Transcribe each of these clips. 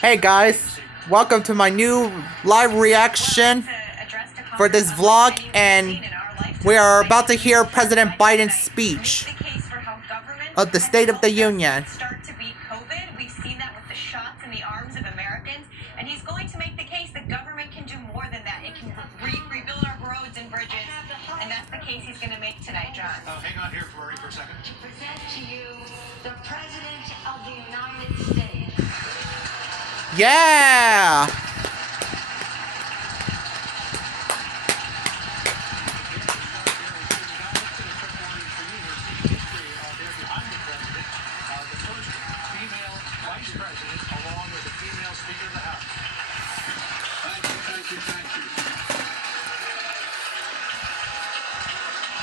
Hey guys, welcome to my new live reaction for this vlog, and we are about to hear President Biden's speech of the State of the Union. Start to beat COVID. We've seen that with the shots in the arms of Americans, and he's going to make the case that government can do more than that. It can rebuild our roads and bridges, and that's the case he's going to make tonight, John. Hang on here for a second. To present to you the President of the United States. Yeah! Vice President, along with the female Speaker of the House. Thank you.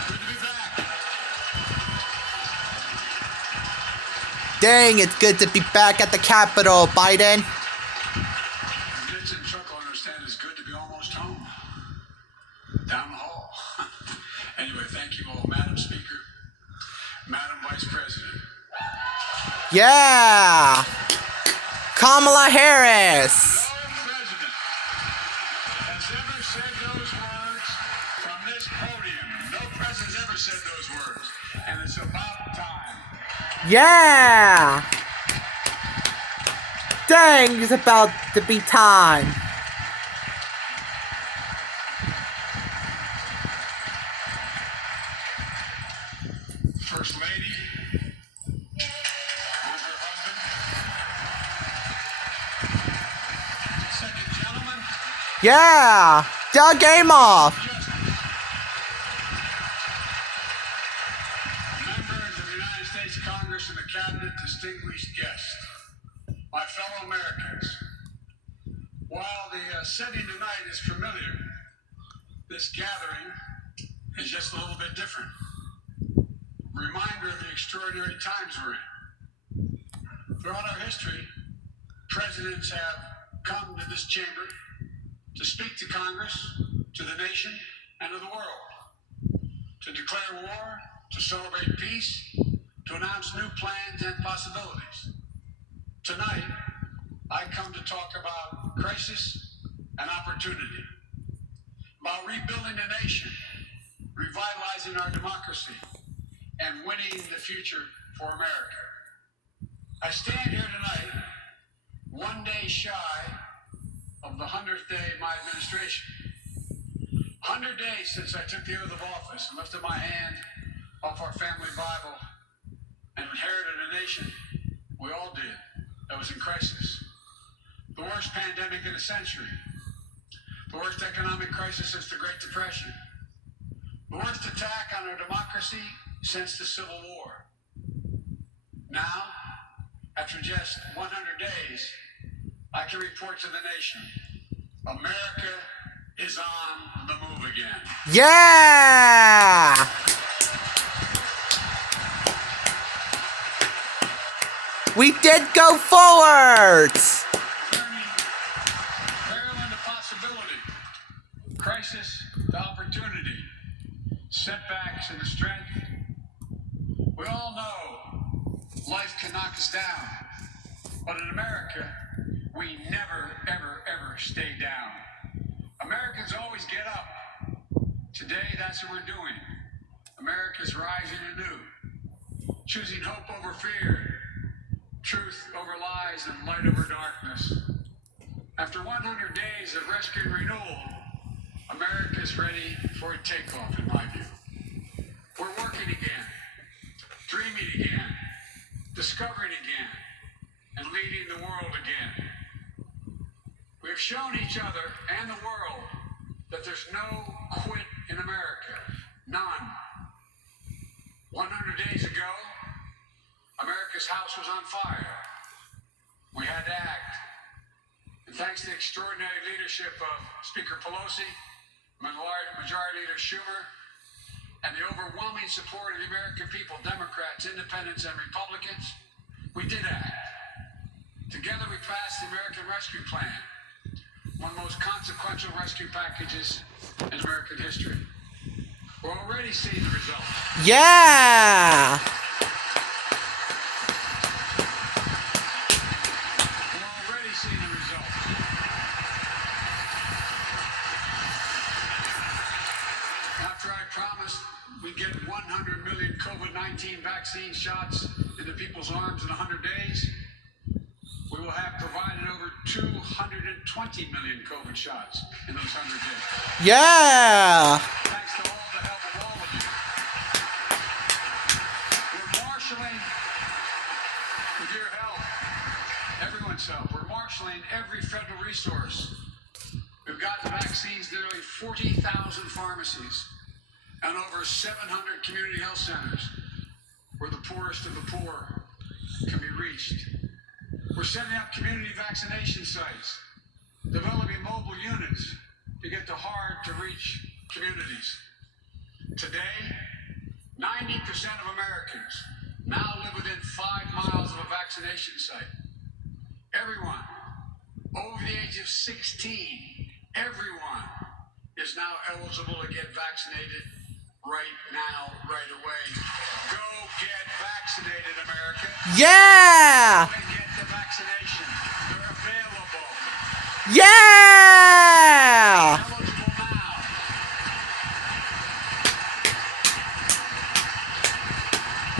Good to be back. Dang, it's good to be back at the Capitol, Biden. Mitch and Chuck will understand it's good to be almost home. Down the hall. Anyway, thank you all, Madam Speaker, Madam Vice President. Yeah! Kamala Harris! No president has ever said those words from this podium. No president's ever said those words. And it's about time. Yeah! Dang, it's about to be time. First Lady and her husband. Second gentleman. Yeah! Doug Amoff! Members of the United States Congress and the Cabinet, distinguished guests, my fellow Americans, while the setting tonight is familiar, this gathering is just a little bit different. Reminder of the extraordinary times we're in. Throughout our history, presidents have come to this chamber to speak to Congress, to the nation, and to the world, to declare war, to celebrate peace, to announce new plans and possibilities. Tonight, I come to talk about crisis and opportunity, about rebuilding a nation, revitalizing our democracy, and winning the future for America. I stand here tonight, one day shy of the 100th day of my administration. 100 days since I took the oath of office and lifted my hand off our family Bible and inherited a nation we all did that was in crisis. The worst pandemic in a century. The worst economic crisis since the Great Depression. The worst attack on our democracy since the Civil War. Now, after just 100 days, I can report to the nation, America is on the move again. Yeah! We did go forwards! Turning peril into possibility, crisis to opportunity, setbacks into strength. We all know life can knock us down, but in America, we never, ever stay down. Americans always get up. Today, that's what we're doing. America's rising anew, choosing hope over fear, truth over lies, and light over darkness. After 100 days of rescue and renewal, America's ready for a takeoff, in my view. We're working again, dreaming again, discovering again, and leading the world again. We have shown each other and the world that there's no quit in America. None. 100 days ago, America's house was on fire. We had to act. And thanks to the extraordinary leadership of Speaker Pelosi, Majority Leader Schumer, and the overwhelming support of the American people, Democrats, Independents, and Republicans, we did act. Together we passed the American Rescue Plan, one of the most consequential rescue packages in American history. We're already seeing the results. Yeah! We're already seeing the COVID-19 vaccine shots into people's arms in 100 days, we will have provided over 220 million COVID shots in those 100 days. Yeah! Thanks to all the help of all of you. We're marshaling, with your help, everyone's help, we're marshaling every federal resource. We've gotten vaccines to nearly 40,000 pharmacies and over 700 community health centers where the poorest of the poor can be reached. We're setting up community vaccination sites, developing mobile units to get to hard-to-reach communities. Today, 90% of Americans now live within 5 miles of a vaccination site. Everyone over the age of 16, everyone is now eligible to get vaccinated right now, right away. Go get vaccinated, America. Yeah! Go and get the vaccination. They're available. Yeah! Eligible now.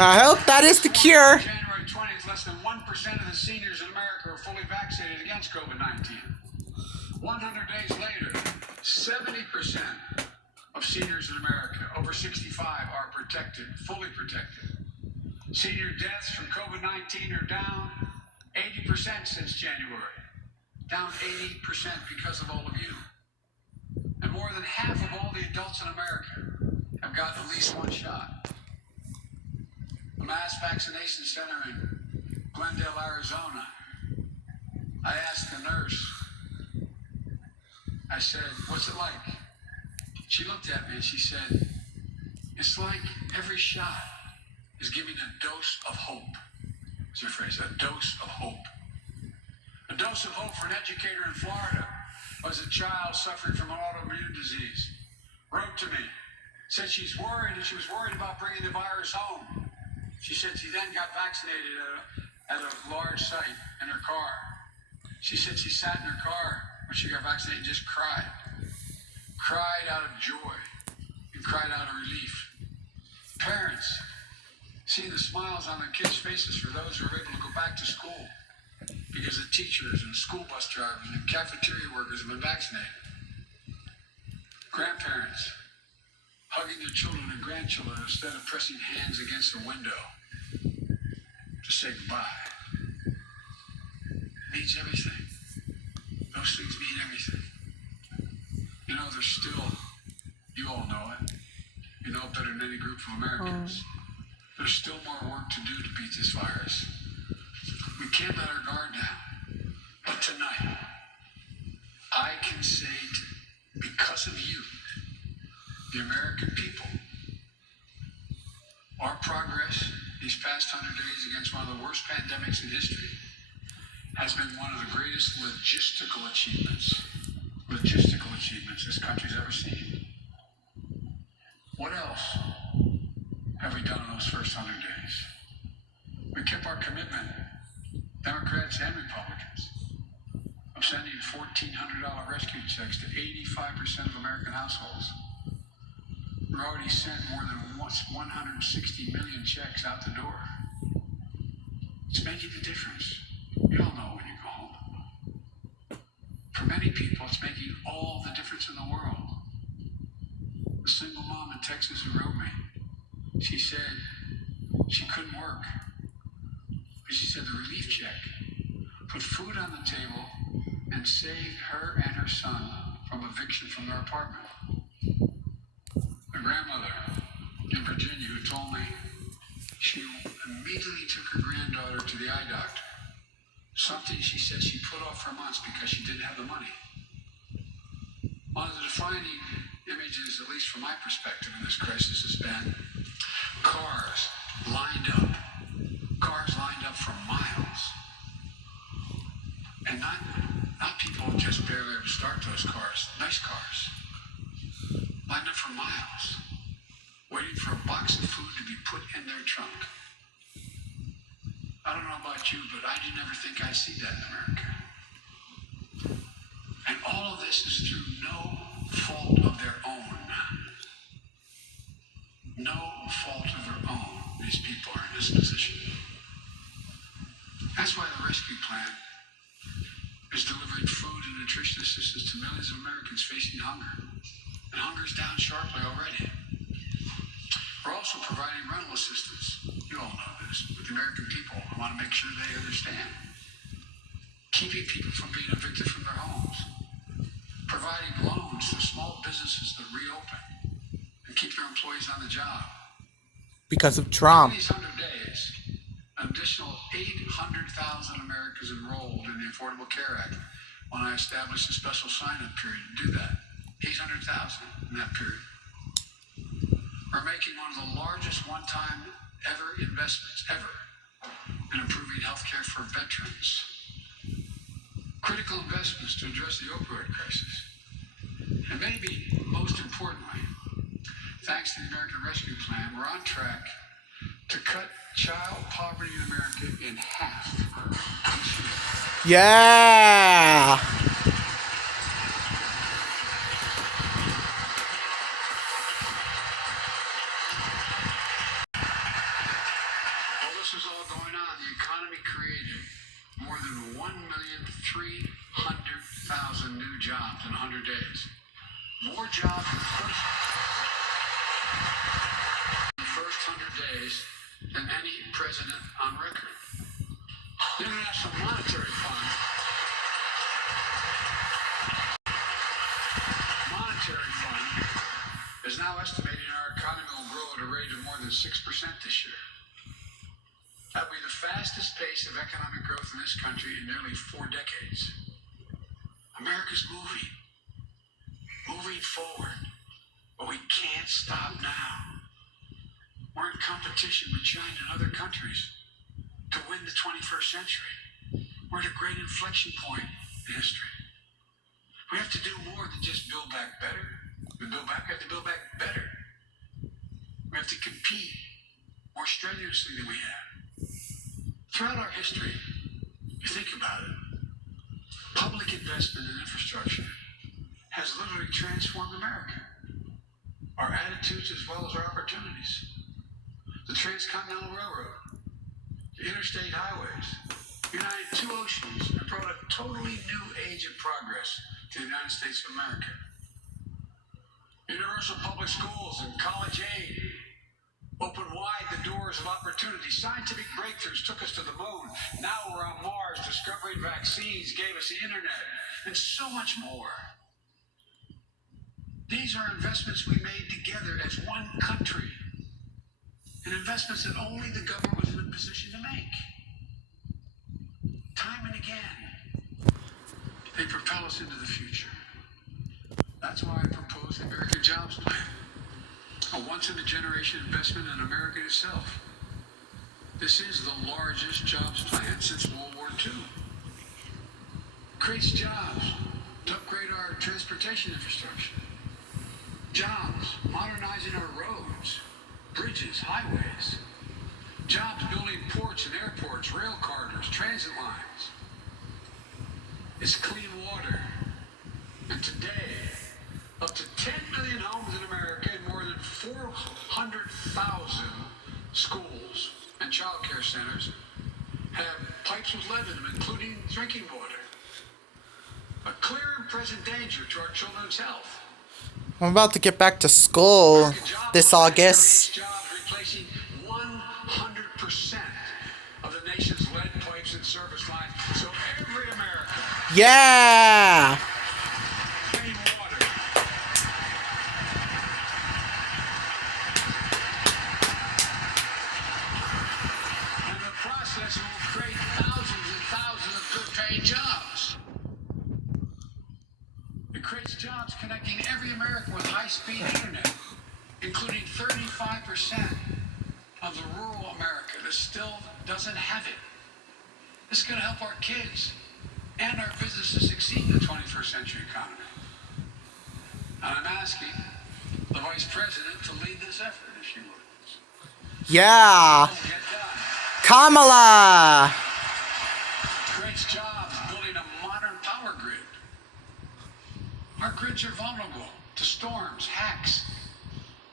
I hope that is the cure. January 20th, less than 1% of the seniors in America are fully vaccinated against COVID-19. 100 days later, 70% of seniors in America over 65 are protected, fully protected. Senior deaths from COVID-19 are down 80% since January. Down 80% because of all of you. And more than half of all the adults in America have gotten at least one shot. A mass vaccination center in Glendale, Arizona. I asked the nurse, I said, what's it like? She looked at me and she said, it's like every shot is giving a dose of hope. That's her phrase, a dose of hope. A dose of hope for an educator in Florida was a child suffering from an autoimmune disease. Wrote to me, said she's worried and she was worried about bringing the virus home. She said she then got vaccinated at a large site in her car. She said she sat in her car when she got vaccinated and just cried. Cried out of joy and cried out of relief. Parents, seeing the smiles on their kids' faces for those who are able to go back to school because the teachers and school bus drivers and cafeteria workers have been vaccinated. Grandparents hugging their children and grandchildren instead of pressing hands against a window to say goodbye. It means everything. Those things mean everything. You know, there's still, you all know it, you know it better than any group of Americans. There's still more work to do to beat this virus. We can't let our guard down. But tonight, I can say, because of you, the American people, our progress these past 100 days against one of the worst pandemics in history has been one of the greatest logistical achievements this country's ever seen. What else have we done in those first 100 days? We kept our commitment, Democrats and Republicans, of sending $1,400 rescue checks to 85% of American households. We've already sent more than 160 million checks out the door. It's making a difference. You all know when you go home. For many people, it's making all the difference in the world. A single mom in Texas who wrote me, she said she couldn't work. But she said the relief check put food on the table and saved her and her son from eviction from their apartment. A grandmother in Virginia who told me she immediately took her granddaughter to the eye doctor. Something she said she put off for months because she didn't have the money. One of the defining images, at least from my perspective in this crisis, has been cars lined up for miles. And not people just barely able to start those cars, nice cars, lined up for miles, waiting for a box of food to be put in their trunk. I don't know about you, but I didn't ever think I'd see that in America. And all of this is through no fault of their own. No fault of their own. these people are in this position. That's why the rescue plan is delivering food and nutrition assistance to millions of Americans facing hunger. And hunger is down sharply already. We're also providing rental assistance. You all know this. With the American people, I want to make sure they understand. Keeping people from being evicted from their homes. Providing loans to small businesses that reopen and keep their employees on the job. Because of Trump. In these 100 days, an additional 800,000 Americans enrolled in the Affordable Care Act when I established a special sign-up period to do that. 800,000 in that period. We're making one of the largest one-time ever investments ever in improving health care for veterans. Critical investments to address the opioid crisis. And maybe most importantly, thanks to the American Rescue Plan, we're on track to cut child poverty in America in half this year. Yeah. While this was all going on, the economy created more than 1,300,000 new jobs in 100 days. More jobs in the first 100 days than any president on record. The International Monetary Fund is now estimating our economy will grow at a rate of more than 6% this year. That will be the fastest pace of economic growth in this country in nearly 4 decades. America's moving forward, but we can't stop now. We're in competition with China and other countries to win the 21st century. We're at a great inflection point in history. We have to do more than just build back better. We have to build back better. We have to compete more strenuously than we have. Throughout our history, you think about it, public investment in infrastructure has literally transformed America. Our attitudes as well as our opportunities. The Transcontinental Railroad, the interstate highways, united 2 oceans and brought a totally new age of progress to the United States of America. Universal public schools and college aid opened wide the doors of opportunity. Scientific breakthroughs took us to the moon. Now we're on Mars. Discovering vaccines gave us the internet and so much more. These are investments we made together as one country. And investments that only the government was in a position to make. Time and again, they propel us into the future. That's why I proposed the American Jobs Plan, a once-in-a-generation investment in America itself. This is the largest jobs plan since World War II. Creates jobs to upgrade our transportation infrastructure. Jobs modernizing our roads, bridges, highways. Jobs building ports and airports, rail corridors, transit lines. It's clean water. And today, up to 10 million homes in America and more than 400,000 schools and child care centers have pipes with lead in them, including drinking water. A clear and present danger to our children's health. I'm about to get back to school this August. Jobs replacing 100% of the nation's lead pipes and service lines. So every American. Yeah. Clean water. And the process will create thousands and thousands of good-paying jobs. It creates jobs connecting every American with high-speed internet, including 35% of the rural America that still doesn't have it. This is going to help our kids and our businesses succeed in the 21st century economy. And I'm asking the Vice President to lead this effort, if she would. Yeah. Get done. Kamala. Creates jobs building a modern power grid. Our grids are vulnerable to storms, hacks,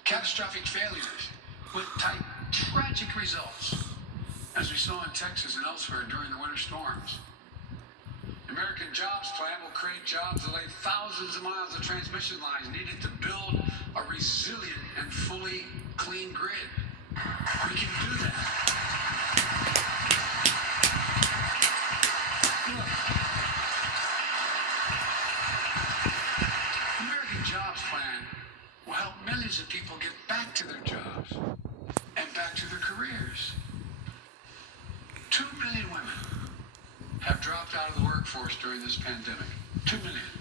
catastrophic failures with tight tragic results, as we saw in Texas and elsewhere during the winter storms. The American Jobs Plan will create jobs that lay thousands of miles of transmission lines needed to build a resilient and fully clean grid. We can do that. Look, the American Jobs Plan will help millions of people get back to their jobs and back to their careers. 2 million women have dropped out of the workforce during this pandemic. 2 million.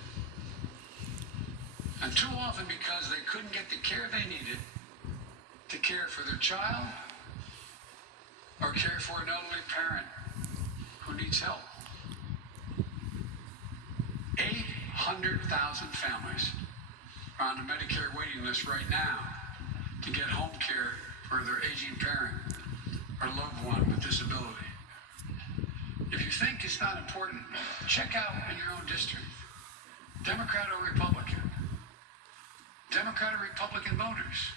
And too often because they couldn't get the care they needed to care for their child or care for an elderly parent who needs help. 800,000 families are on the Medicare waiting list right now to get home care for their aging parent or loved one with disability. If you think it's not important, check out in your own district, Democrat or Republican. Democrat or Republican voters.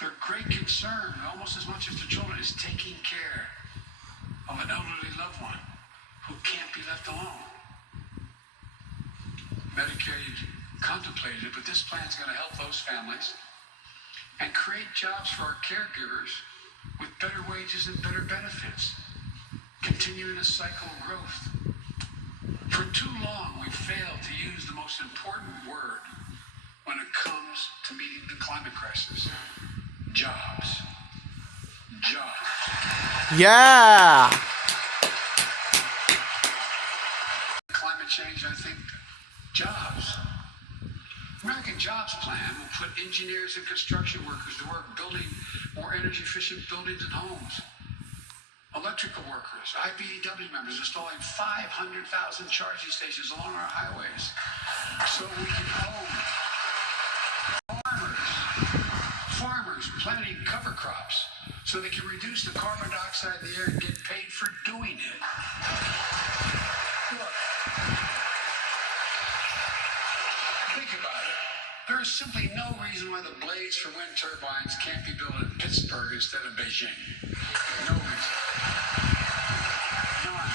Their great concern, almost as much as their children, is taking care of an elderly loved one who can't be left alone. Medicaid contemplated it, but this plan's going to help those families and create jobs for our caregivers with better wages and better benefits, continuing a cycle of growth. For too long, we've failed to use the most important word when it comes to meeting the climate crisis. Jobs. Jobs. Yeah. Climate change, I think, jobs. American Jobs Plan will put engineers and construction workers to work building more energy-efficient buildings and homes. Electrical workers, IBEW members installing 500,000 charging stations along our highways so we can own. Farmers planting cover crops so they can reduce the carbon dioxide in the air and get paid for doing it. Look, think about it. There is simply no reason why the blades for wind turbines can't be built in Pittsburgh instead of Beijing. No reason. None.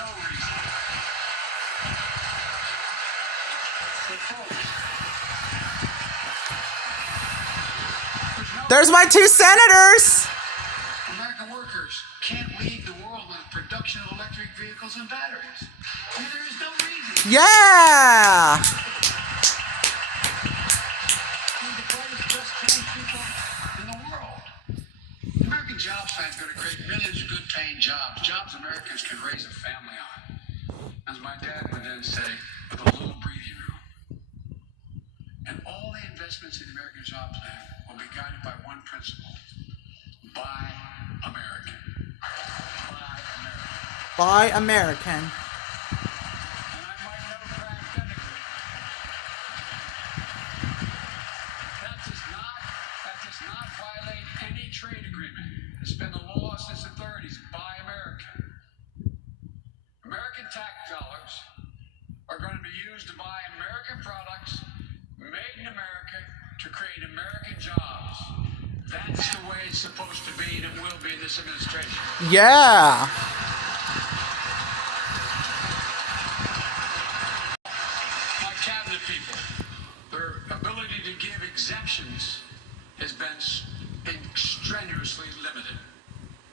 No reason. But folks, There's my 2 senators. American workers can't lead the world in the production of electric vehicles and batteries. I mean, there is no reason. Yeah. The brightest, best-trained people in the world. The American Jobs Plan is going to create millions of good-paying jobs, jobs Americans can raise a family on. As my dad would then say, with a little breathing room. And all the investments in the American Jobs Plan will be guided by one principle. Buy American. Buy American. Buy American. And I might note parenthetically, that does not violate any trade agreement. It's been the law since the 30s. Buy American. American tax dollars are going to be used to buy American products made in America to create American jobs. That's the way it's supposed to be, and it will be in this administration. Yeah. My cabinet people, their ability to give exemptions has been strenuously limited.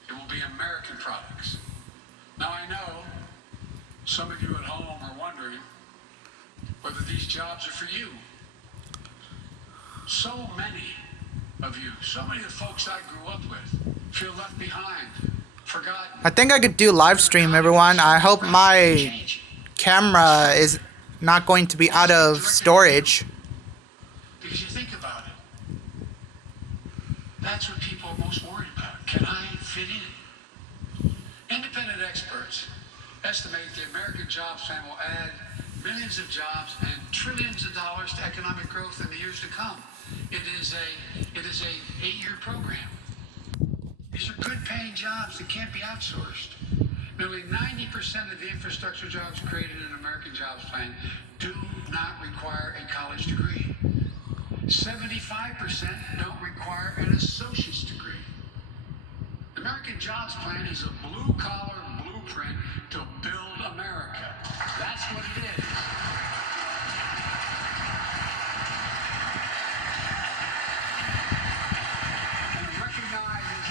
It will be American products. Now I know some of you at home are wondering whether these jobs are for you. So many of you, so many of the folks I grew up with, feel left behind, forgotten. I think I could do live stream, everyone. I hope my camera is not going to be out of storage. Because you think about it, that's what people are most worried about. Can I fit in? Independent experts estimate the American Jobs Plan will add millions of jobs and trillions of dollars to economic growth in the years to come. It is a 8-year program. These are good-paying jobs that can't be outsourced. Nearly 90% of the infrastructure jobs created in the American Jobs Plan do not require a college degree. 75% don't require an associate's degree. The American Jobs Plan is a blue-collar blueprint to build America. That's what it is. And it recognizes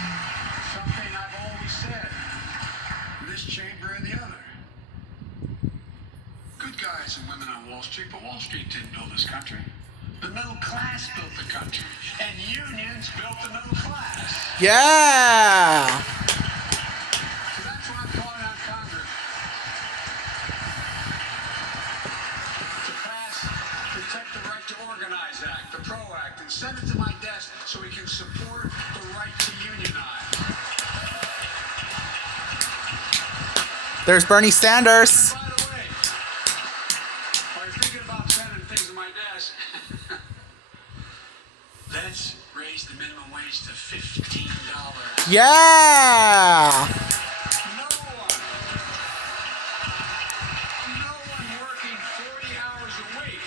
something I've always said in this chamber and the other. Good guys and women on Wall Street, but Wall Street didn't build this country. The middle class built the country, and unions built the middle class. Yeah. So that's why I'm calling on Congress to pass Protect the Right to Organize Act, the PRO Act, and send it to my desk so we can support the right to unionize. There's Bernie Sanders. By the way, while you're thinking about sending things to my desk, let's raise the minimum wage to $15. Yeah. No one working 40 hours a week.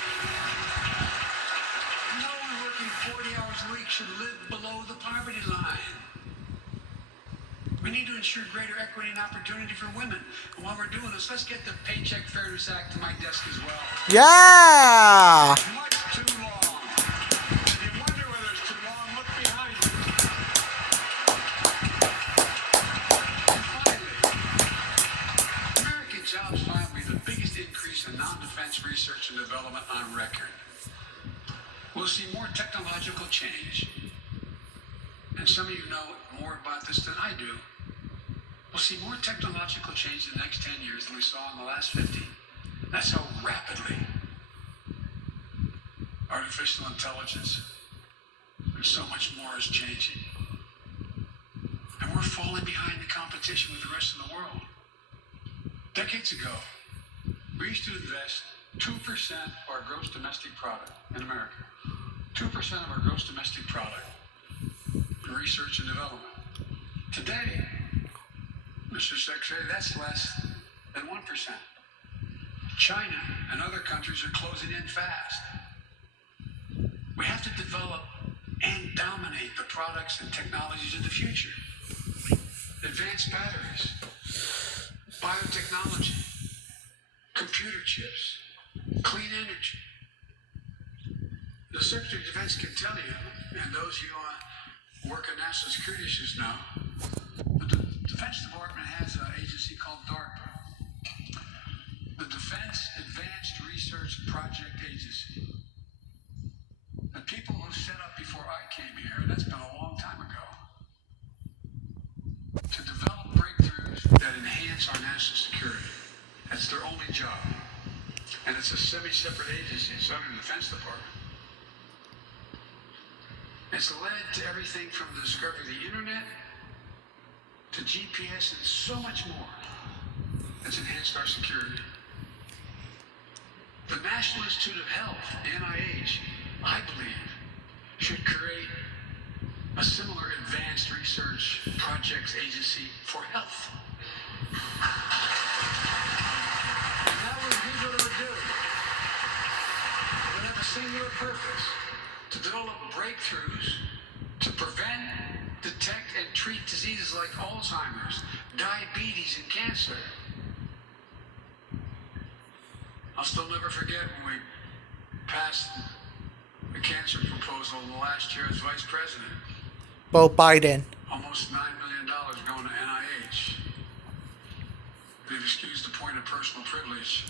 No one working 40 hours a week should live below the poverty line. We need to ensure greater equity and opportunity for women. And while we're doing this, let's get the Paycheck Fairness Act to my desk as well. Yeah. Much too long. If you wonder whether it's too long, look behind you. And finally, American Jobs Plan will be the biggest increase in non-defense research and development on record. We'll see more technological change. And some of you know more about this than I do. We'll see more technological change in the next 10 years than we saw in the last 50. That's how rapidly artificial intelligence and so much more is changing. And we're falling behind the competition with the rest of the world. Decades ago, we used to invest 2% of our gross domestic product in America. 2% of our gross domestic product in research and development. Today, Mr. Secretary, that's less than 1%. China and other countries are closing in fast. We have to develop and dominate the products and technologies of the future. Advanced batteries, biotechnology, computer chips, clean energy. The Secretary of Defense can tell you, and those of you who work on national security issues know, the Defense Department has an agency called DARPA, the Defense Advanced Research Project Agency. The people who set up before I came here, and that's been a long time ago, to develop breakthroughs that enhance our national security. That's their only job. And it's a semi-separate agency. It's under the Defense Department. It's led to everything from the discovery of the internet to GPS and so much more that's enhanced our security. The National Institute of Health, NIH, I believe, should create a similar advanced research projects agency for health. And that would, here's what it would do. It would have a singular purpose: to develop breakthroughs to prevent, detect, and treat diseases like Alzheimer's, diabetes, and cancer. I'll still never forget when we passed the cancer proposal last year as vice president. Bo Biden. Almost $9 million going to NIH. They've excused the point of personal privilege.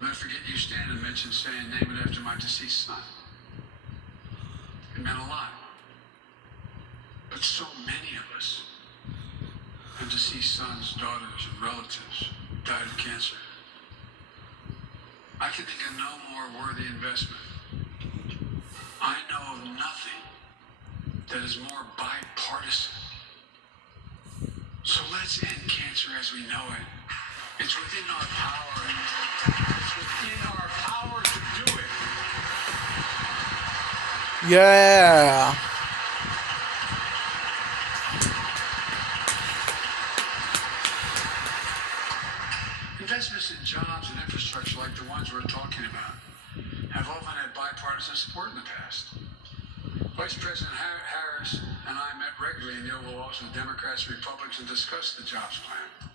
Never forget you stand and mention saying, name it after my deceased son. It meant a lot. But so many of us have deceased sons, daughters, and relatives died of cancer. I can think of no more worthy investment. I know of nothing that is more bipartisan. So let's end cancer as we know it. It's within our power. It's within our power to do it. Yeah. Investments in jobs and infrastructure like the ones we're talking about have often had bipartisan support in the past. Vice President Harris and I met regularly in the Oval Office with Democrats and Republicans and discussed the jobs plan.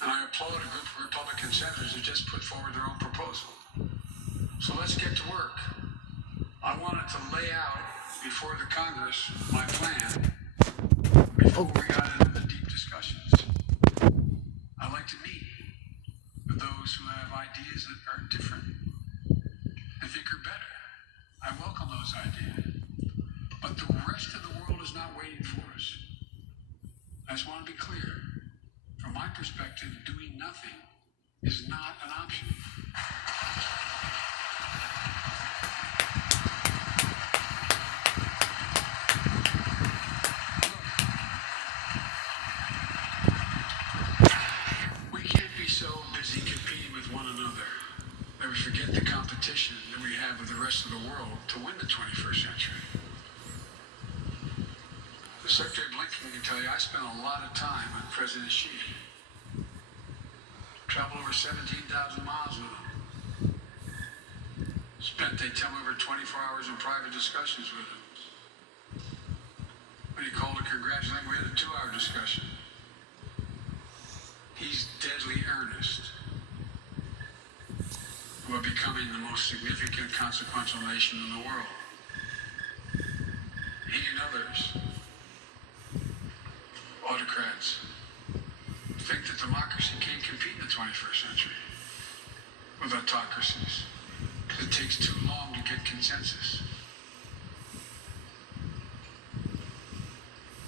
And I applaud a group of Republican senators who just put forward their own proposal. So let's get to work. I wanted to lay out before the Congress my plan before we got into the deep discussions. I like to meet with those who have ideas that are different and think are better. I welcome those ideas. But the rest of the world is not waiting for us. I just want to be clear. From my perspective, doing nothing is not an option. We can't be so busy competing with one another that we forget the competition that we have with the rest of the world to win the 21st century. Secretary Blinken can tell you I spent a lot of time with President Xi. Traveled over 17,000 miles with him. Spent, they tell me, over 24 hours in private discussions with him. When he called to congratulate me, we had a 2-hour discussion. He's deadly earnest about becoming the most significant, consequential nation in the world. He and others, autocrats, think that democracy can't compete in the 21st century with autocracies because it takes too long to get consensus.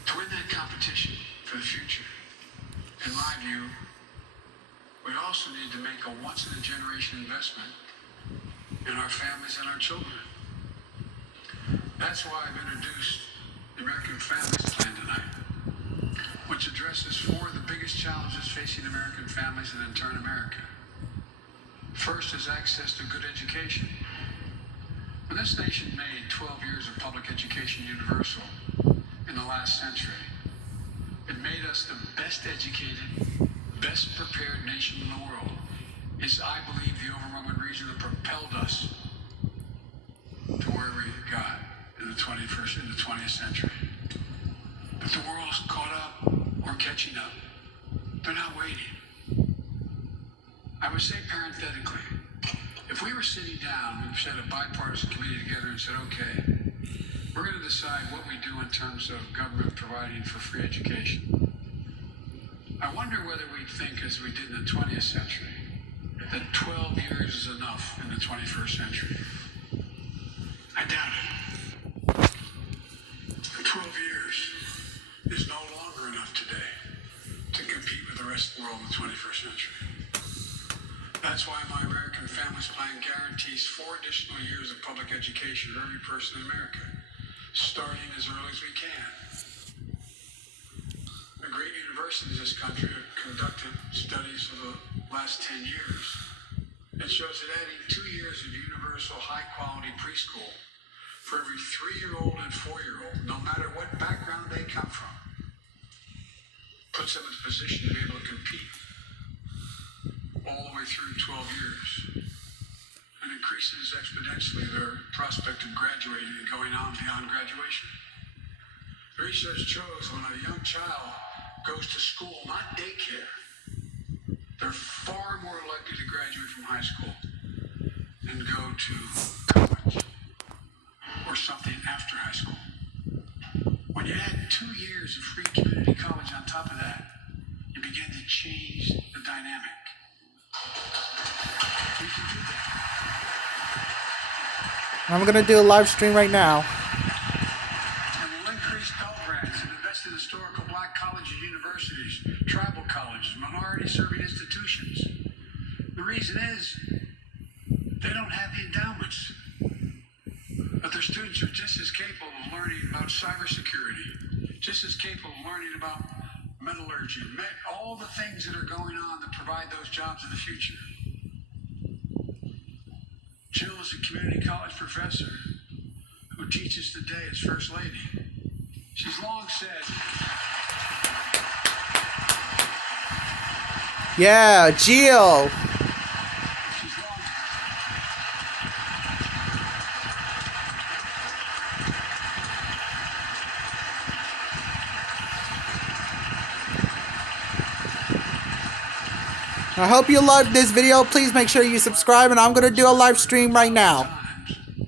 To win that competition for the future, in my view, we also need to make a once-in-a-generation investment in our families and our children. That's why I've introduced the American Families Plan tonight, which addresses 4 of the biggest challenges facing American families and in turn America. First is access to good education. When this nation made 12 years of public education universal in the last century, it made us the best educated, best prepared nation in the world. It's, I believe, the overwhelming reason that propelled us to where we got in the 20th century. But the world's caught up or catching up. They're not waiting. I would say parenthetically, if we were sitting down, we've set a bipartisan committee together and said, okay, we're going to decide what we do in terms of government providing for free education. I wonder whether we'd think, as we did in the 20th century, that 12 years is enough in the 21st century. I doubt it. 12 years is no longer enough today to compete with the rest of the world in the 21st century. That's why my American Families Plan guarantees 4 additional years of public education for every person in America, starting as early as we can. The great universities in this country have conducted studies for the last 10 years. It shows that adding 2 years of universal high-quality preschool for every 3-year-old and 4-year-old, no matter what background they come from, puts them in a position to be able to compete all the way through 12 years and increases exponentially their prospect of graduating and going on beyond graduation. The research shows when a young child goes to school, not daycare, they're far more likely to graduate from high school and go to college or something after high school. When you add 2 years of free community college on top of that, you begin to change the dynamic. We can do that. I'm gonna do a live stream right now. And we'll increase Pell Grants and invest in historical black colleges, universities, tribal colleges, minority-serving institutions. The reason is they don't have the endowments. But their students are just as capable of learning about cybersecurity, just as capable of learning about metallurgy, all the things that are going on that provide those jobs in the future. Jill is a community college professor who teaches today as First Lady. She's long said, Yeah, Jill. she's long I hope you loved this video. Please make sure you subscribe, and I'm going to do a live stream right now.